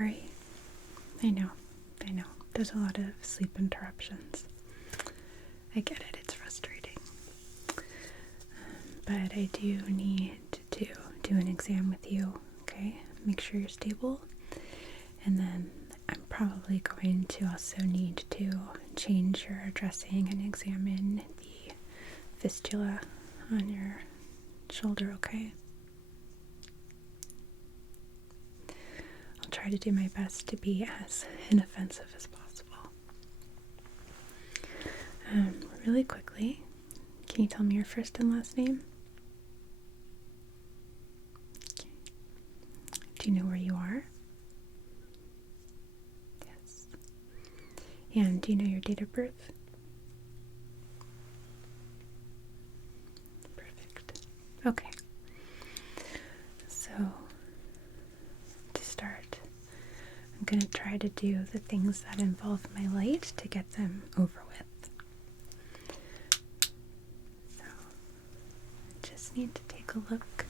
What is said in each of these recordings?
sorry. I know. There's a lot of sleep interruptions. I get it, it's frustrating. But I do need to do an exam with you, okay? Make sure you're stable. And then I'm probably going to also need to change your dressing and examine the fistula on your shoulder, okay? I'll try to do my best to be as inoffensive as possible. Really quickly, can you tell me your first and last name? Okay. Do you know where you are? Yes. And do you know your date of birth? Perfect. Okay. So, to start, I'm going to try to do the things that involve my light to get them over with. So, I just need to take a look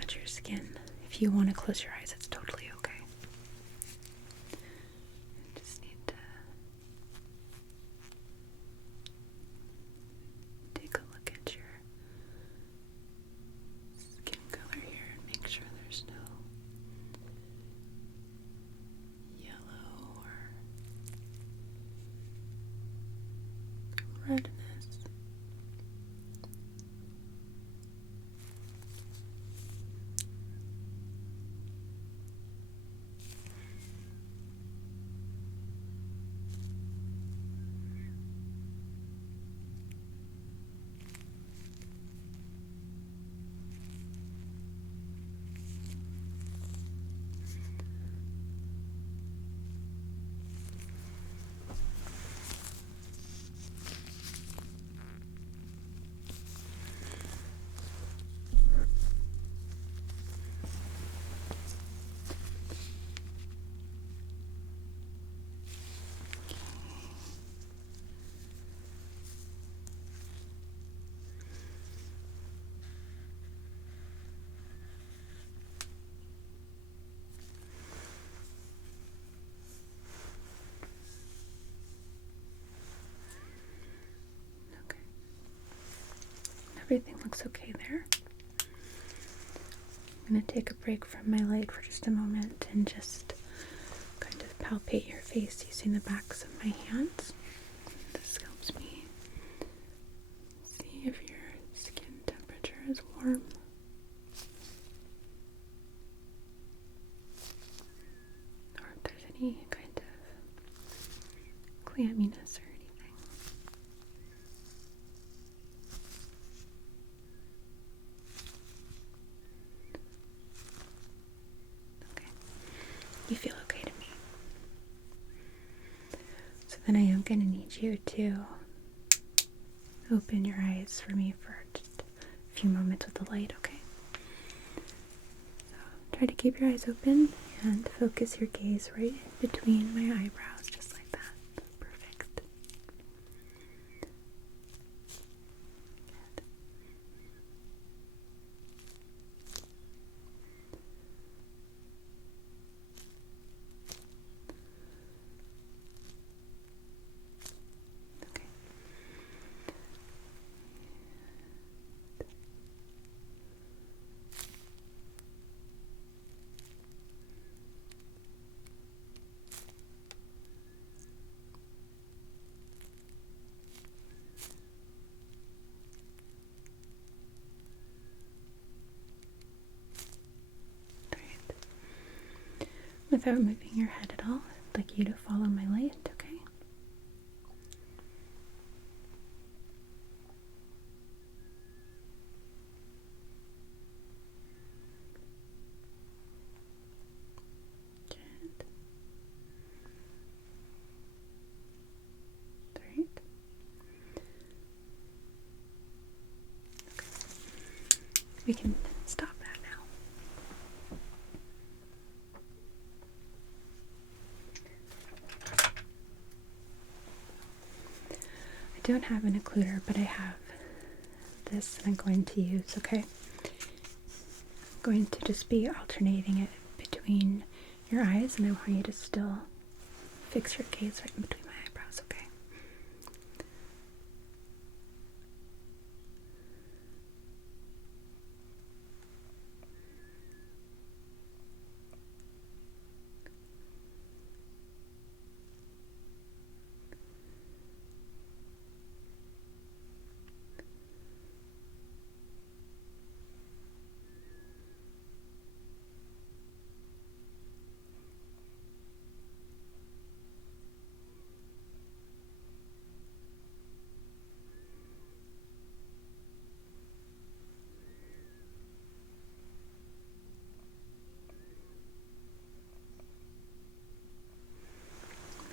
at your skin. If you want to close your eyes, it's totally okay. I just need to take a look at your skin color here and make sure there's no yellow or redness. Okay. Everything looks okay there. I'm going to take a break from my light for just a moment and just kind of palpate your face using the backs of my hands. This helps me see if your skin temperature is warm. Or if there's any kind of clamminess or anything. Okay. You feel okay to me. So then I am going to need you to open your eyes for me for just a few moments with the light, okay? So try to keep your eyes open and focus your gaze right between my eyebrows, just like that. Perfect. Good. Okay. Great. Without moving your head at all, I'd like you to follow my light, okay? Good. Great. Okay. We can stop that now. I don't have an occluder, but I have this that I'm going to use, okay? I'm going to just be alternating it between your eyes, and I want you to still fix your gaze right in between my eyebrows, okay?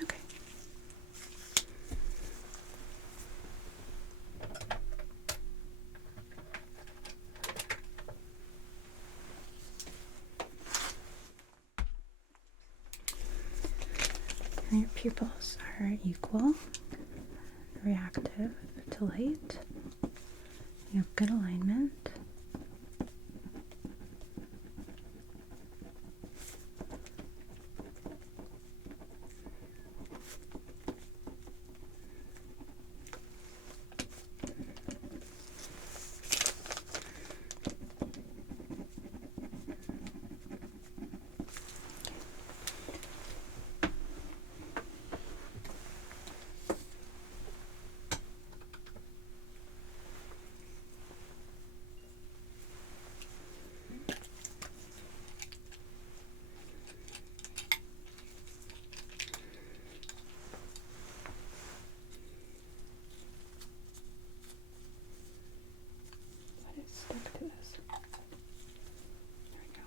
Okay. Your pupils are equal, reactive to light. You have good alignment. What is stuck to this? There we go.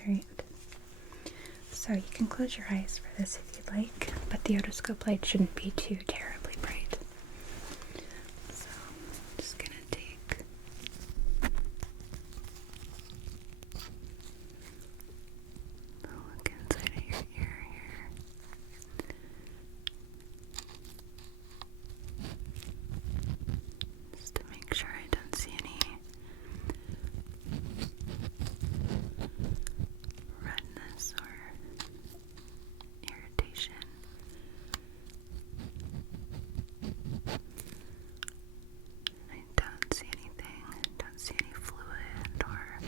Alright. So you can close your eyes for this if you'd like, but the otoscope light shouldn't be too terribly bright. So I'm just gonna take a look inside of your ear here. Just to make sure I don't see any redness or irritation. I don't see anything. Don't see any fluid or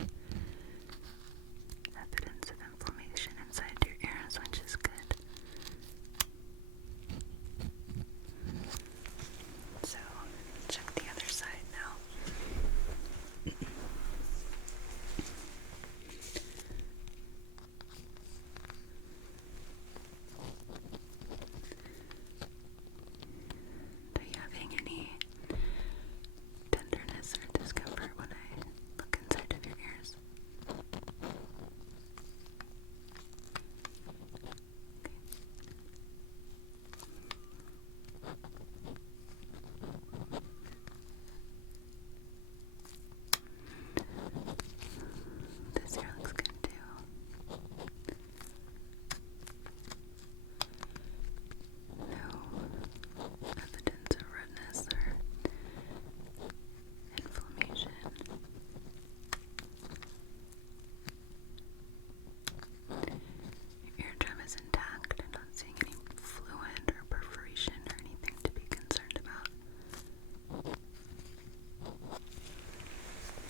evidence of inflammation inside your ears, which is good. So, check the other side now. Are you having any tenderness or discomfort when I look inside of your ears? This ear looks good too. No evidence of redness or inflammation. Your eardrum is intact. I'm not seeing any fluid or perforation or anything to be concerned about.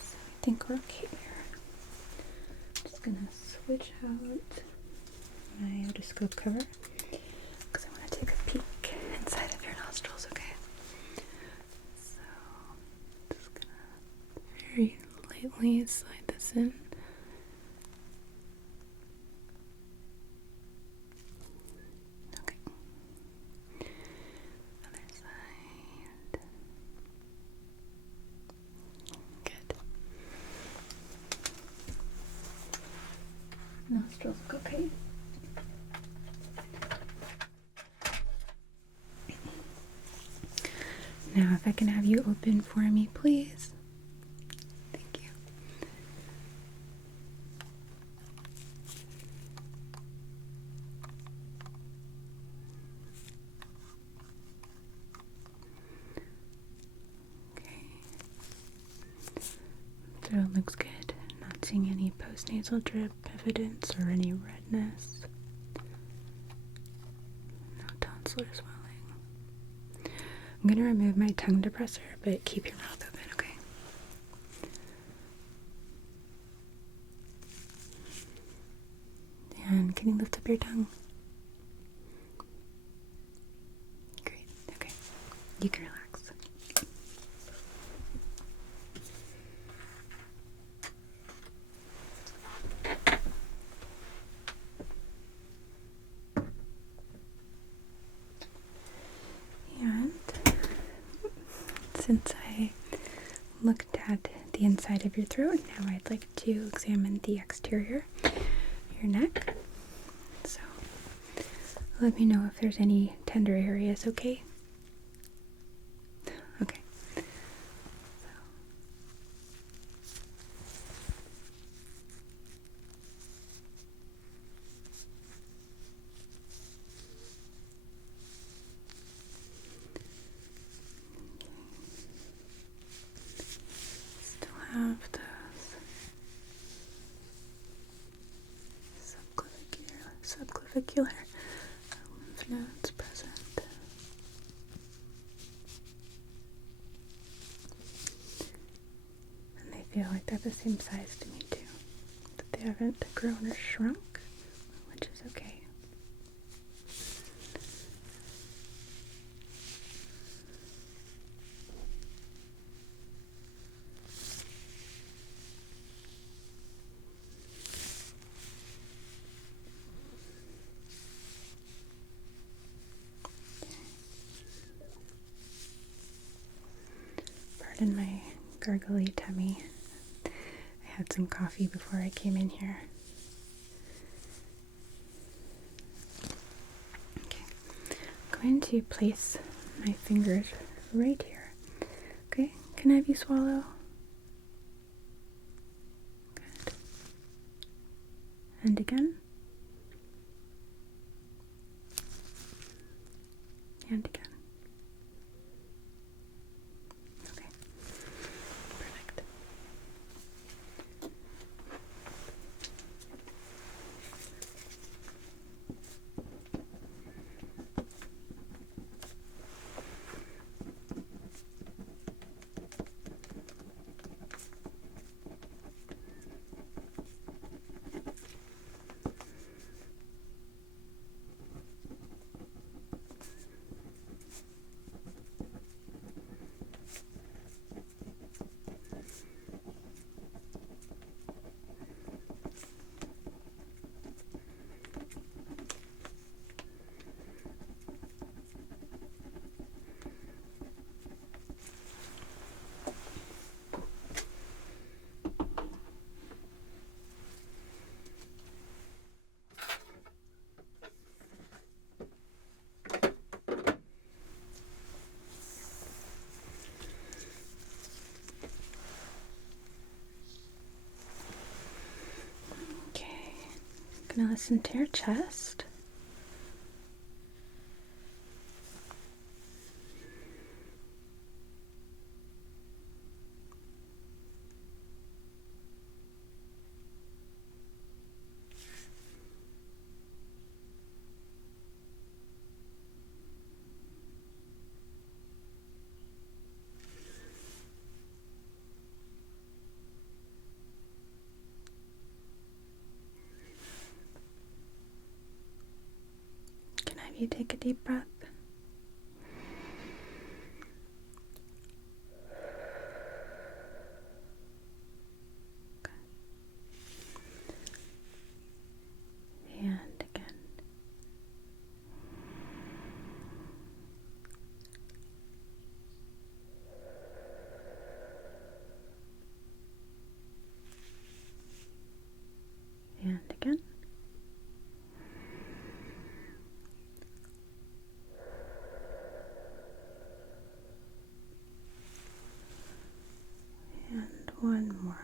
So I think we're okay here. Just gonna switch out my otoscope cover because I want to take a peek inside of your nostrils, okay? So, just gonna very lightly slide this in. Okay. Other side. Good. Nostrils look okay. Now, if I can have you open for me, please. Thank you. any postnasal drip evidence or any redness? No tonsillar swelling. I'm going to remove my tongue depressor, but keep your mouth open, okay? And can you lift up your tongue? Great, okay. You can relax. And since I looked at the inside of your throat, now I'd like to examine the exterior of your neck. So let me know if there's any tender areas, okay? Okay. Still have those subclavicular lymph nodes present. And they feel like they're the same size to me too. That they haven't grown or shrunk, which is okay. Pardon my gurgly tummy. I had some coffee before I came in here. Okay, I'm going to place my fingers right here. Okay, can I have you swallow? Good. And again. And again. Okay. Perfect. Gonna listen to your chest. Can I have you take a deep breath? And again. And again. And one more.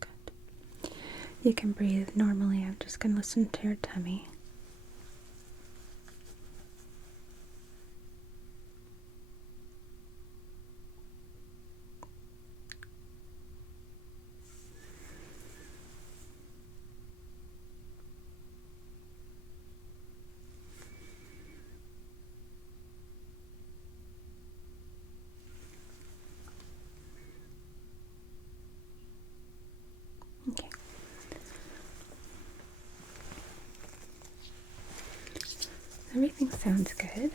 Good. You can breathe normally. I'm just going to listen to your tummy. everything sounds good.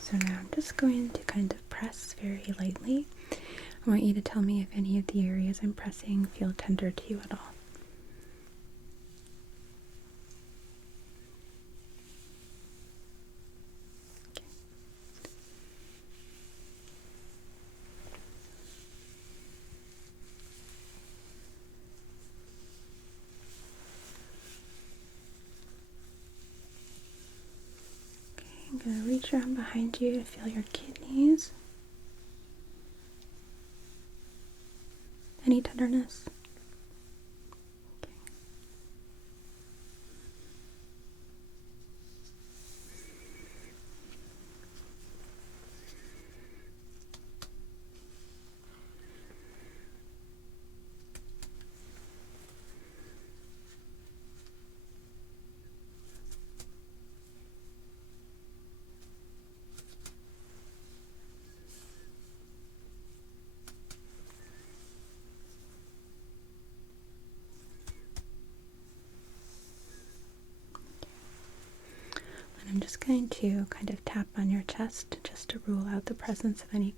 So now I'm just going to kind of press very lightly. I want you to tell me if any of the areas I'm pressing feel tender to you at all. Okay. I'm going to reach around behind you to feel your kidneys. Any tenderness? Okay. And I'm just going to kind of tap on your chest just to rule out the presence of any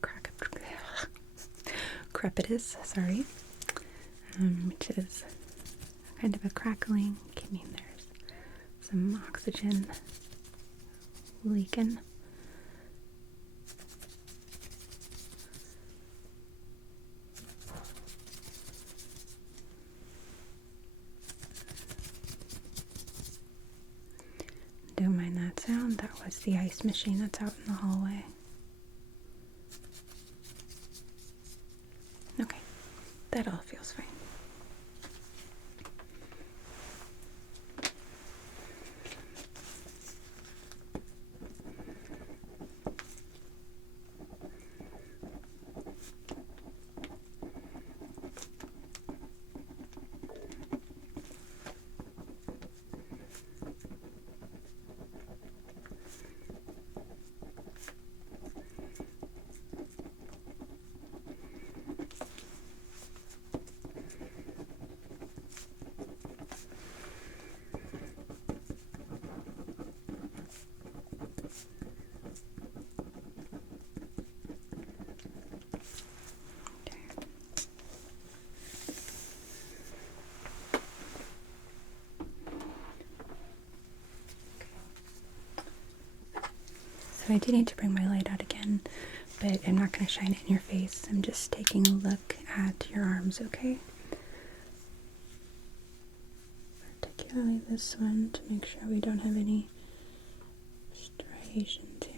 crepitus, sorry, which is kind of a crackling. I mean, there's some oxygen leaking. Don't mind that sound. That was the ice machine that's out in the hallway. Okay, that all feels fine. So I do need to bring my light out again, but I'm not going to shine it in your face. I'm just taking a look at your arms, okay? Particularly this one, to make sure we don't have any striations here.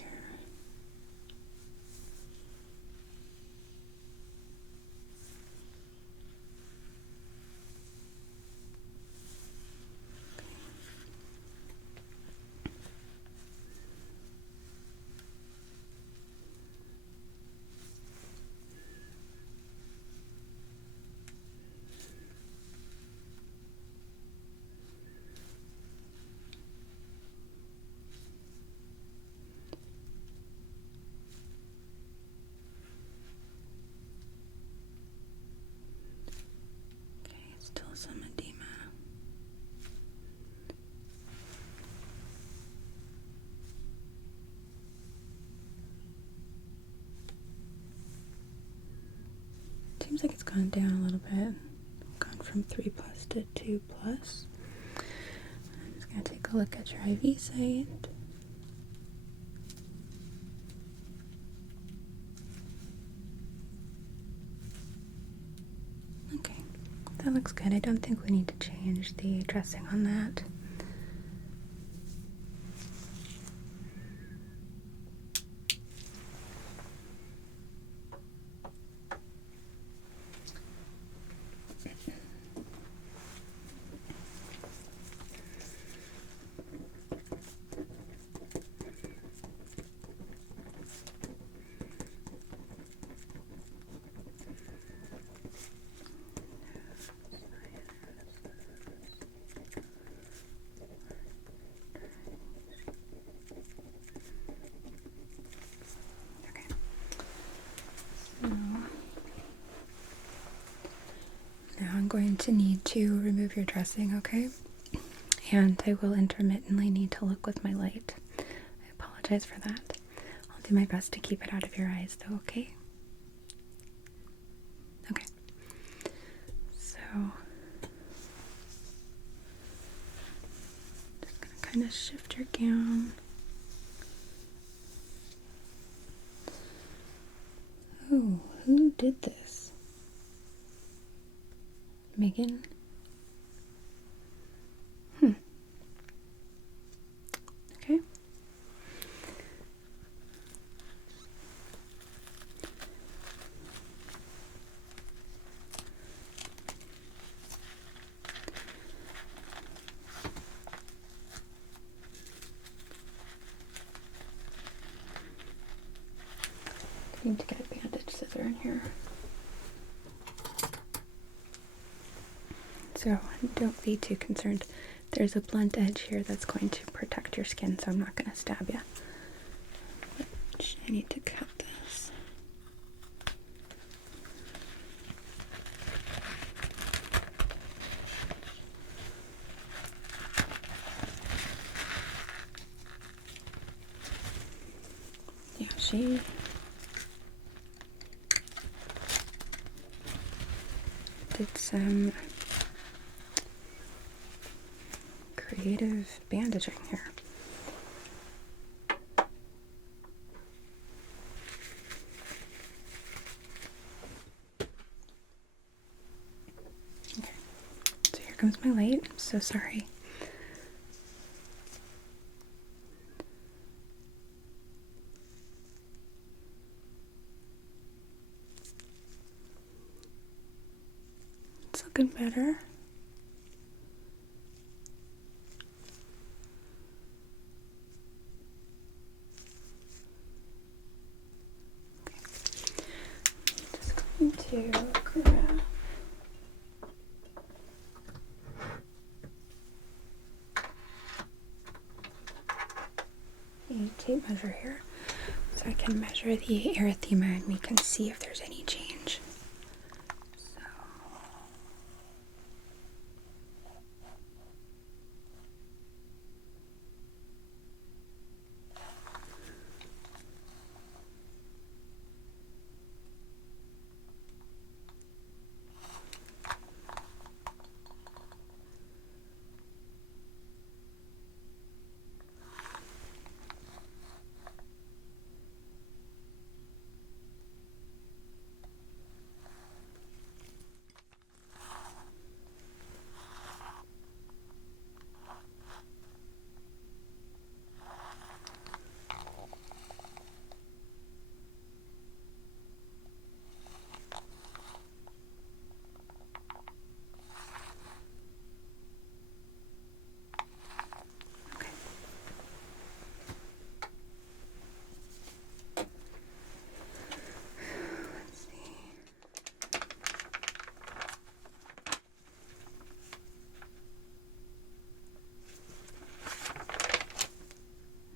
Still some edema. Seems like it's gone down a little bit. Gone from 3+ to 2+. I'm just going to take a look at your IV site. Okay, that looks good. I don't think we need to change the dressing on that. Now I'm going to need to remove your dressing, okay? And I will intermittently need to look with my light. apologize for that. I'll do my best to keep it out of your eyes though, okay? Okay. So, just gonna kind of shift your gown. Oh, who did this? Megan? Okay. I need to get a bandage scissor in here. So don't be too concerned. There's a blunt edge here that's going to protect your skin, so I'm not going to stab you. I need to cut this. Yeah, she did some creative bandaging here. Okay, so here comes my light. I'm so sorry. It's looking better. Just going to grab a tape measure here so I can measure the erythema and we can see if there's any change.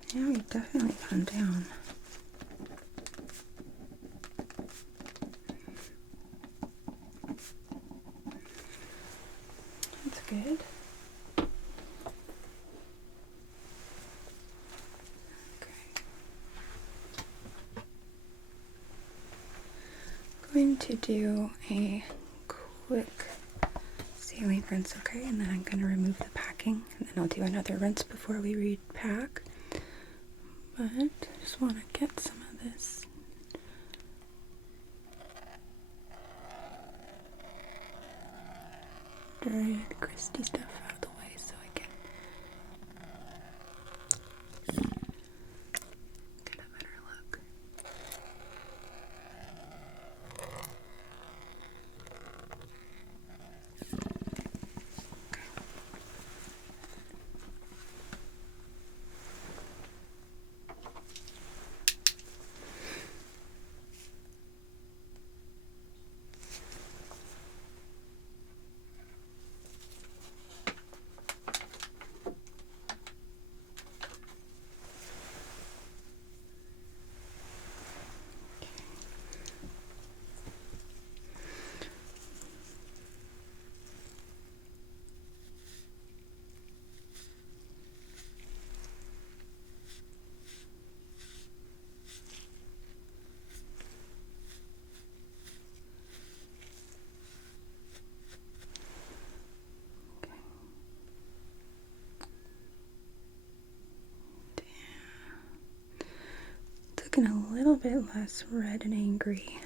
So yeah, we've definitely gone down. That's good. Okay. Going to do a quick saline rinse, okay? And then I'm going to remove the packing, and then I'll do another rinse before we repack. But I just want to get some of this dried, crusty stuff out of the way so I can get a better look. little bit less red and angry.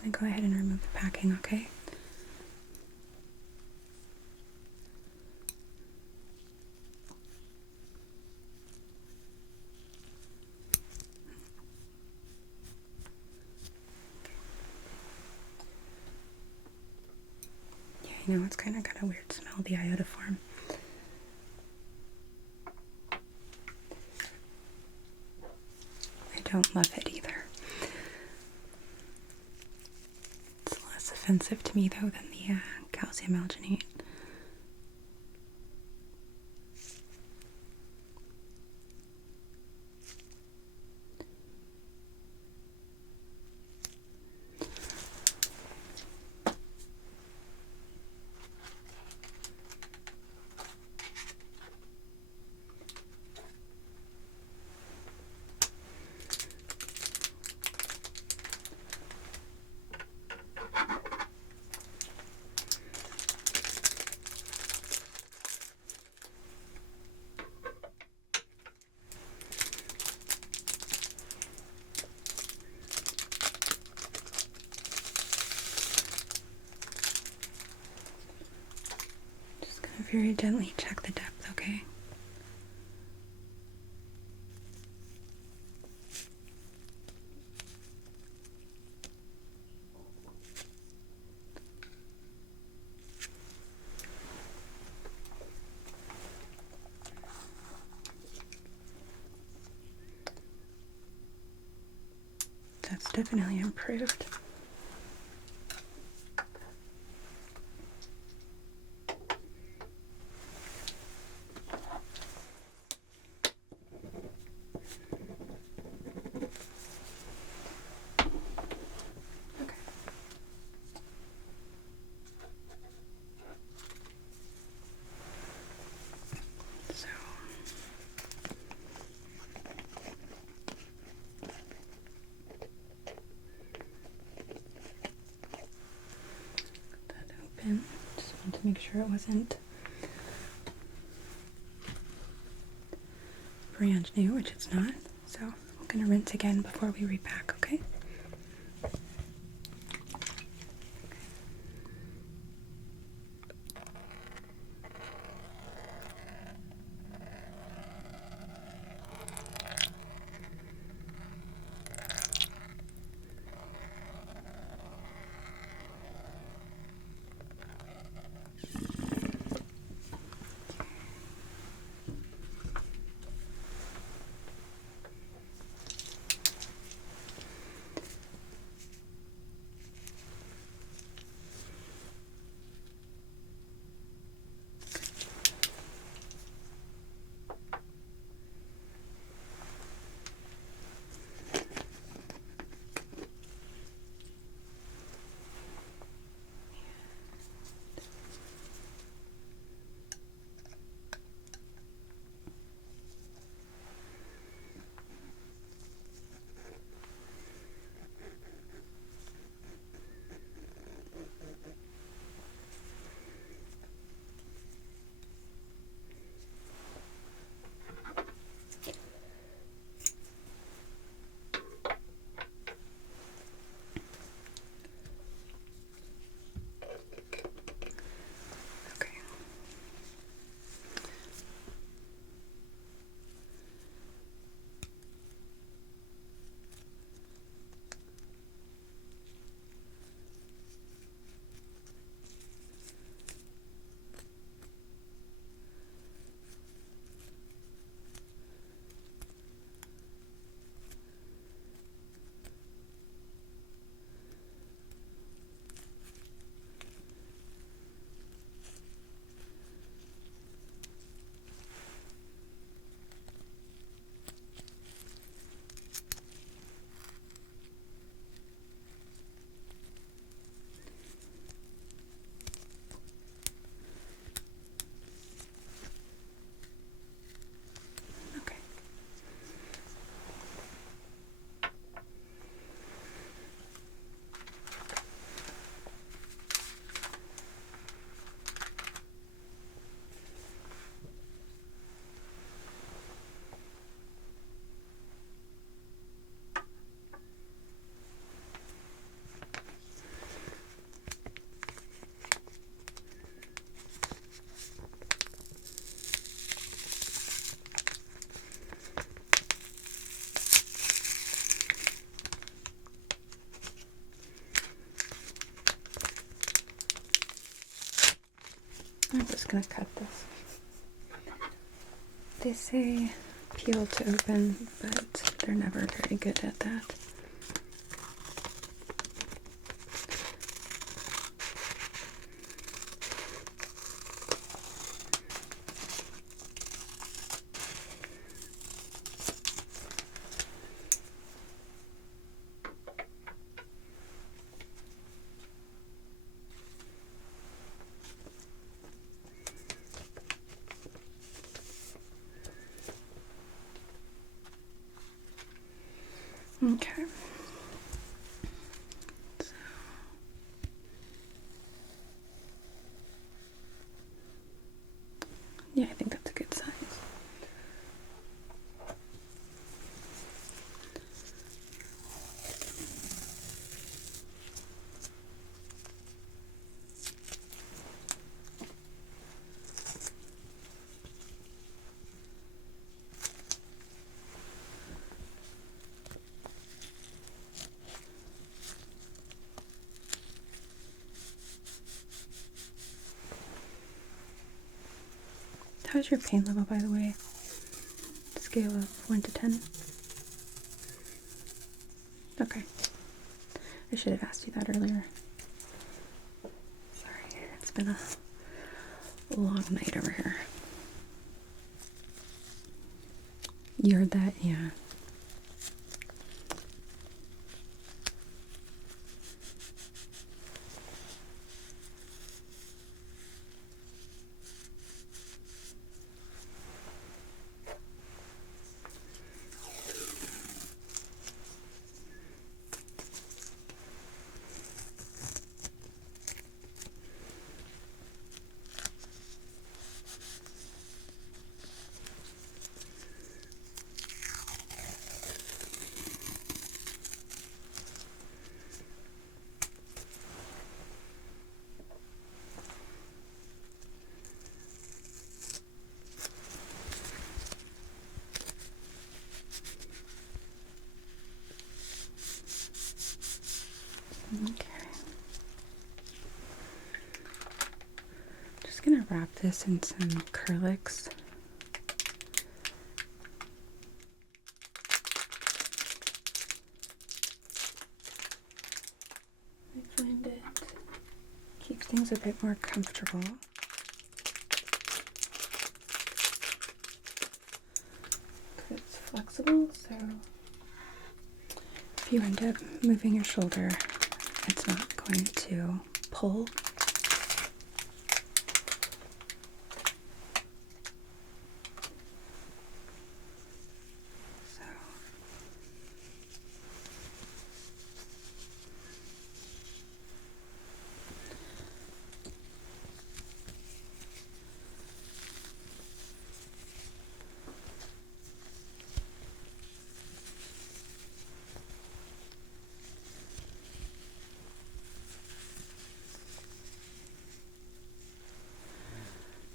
I'm gonna go ahead and remove the packing, okay? Yeah, I know it's kind of got a weird smell, the iodoform. I don't love it either. It's less offensive to me though than the calcium alginate. Just gonna very gently check the depth, okay? That's definitely improved. Okay. So that open. Just want to make sure it wasn't brand new, which it's not. So I'm gonna rinse again before we repack, okay? just gonna cut this. They say peel to open, but they're never very good at that. Okay. So, yeah, I think that's a good size. How's your pain level, by the way? Scale of 1 to 10? Okay. I should have asked you that earlier. Sorry, it's been a long night over here. You heard that? Yeah. Okay. Just gonna wrap this in some Curlix. I find it keeps things a bit more comfortable. It's flexible, so if you end up moving your shoulder, it's not going to pull. So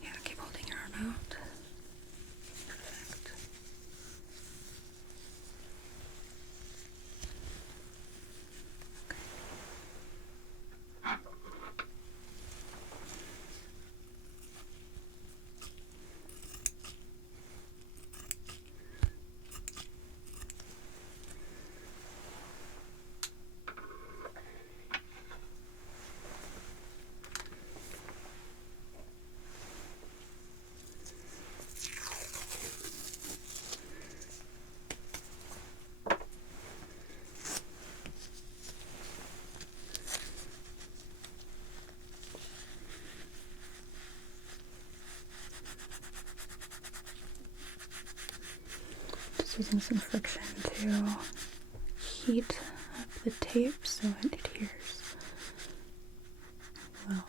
yeah, keep holding your arm out. Perfect. Just using some friction to heat up the tape so it adheres well.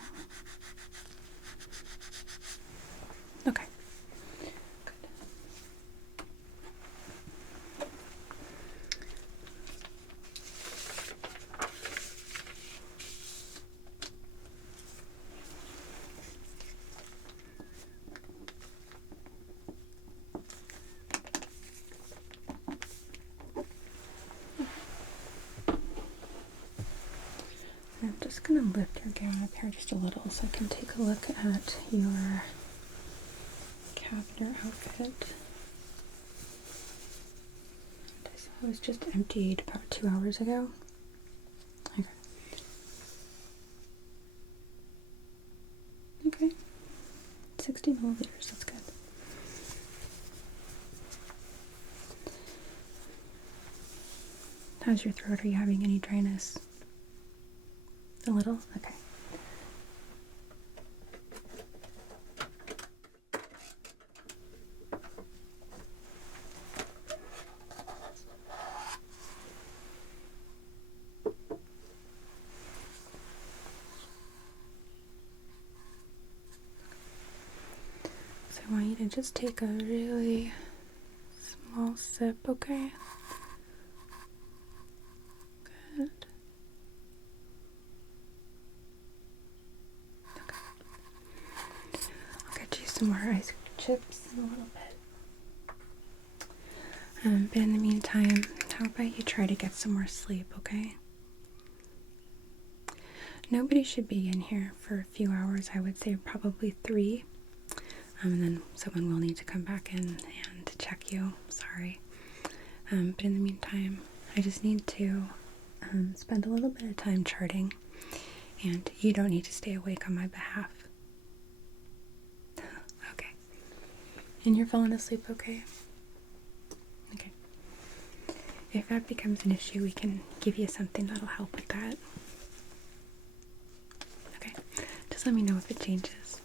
Okay. Good. I'm just gonna lift your gown up here just a little so I can take a look at your cabinet outfit. I saw it was just emptied about 2 hours ago. Okay. Okay. 60 milliliters, that's good. How's your throat? Are you having any dryness? A little? Okay. So I want you to just take a really small sip, okay? Good. Okay. I'll get you some more ice chips in a little bit. But in the meantime, how about you try to get some more sleep, okay? Nobody should be in here for a few hours. I would say probably 3. And then someone will need to come back in and check you. Sorry. But in the meantime, I just need to spend a little bit of time charting. And you don't need to stay awake on my behalf. Okay. And you're falling asleep okay? Okay. If that becomes an issue, we can give you something that'll help with that. Okay. Just let me know if it changes.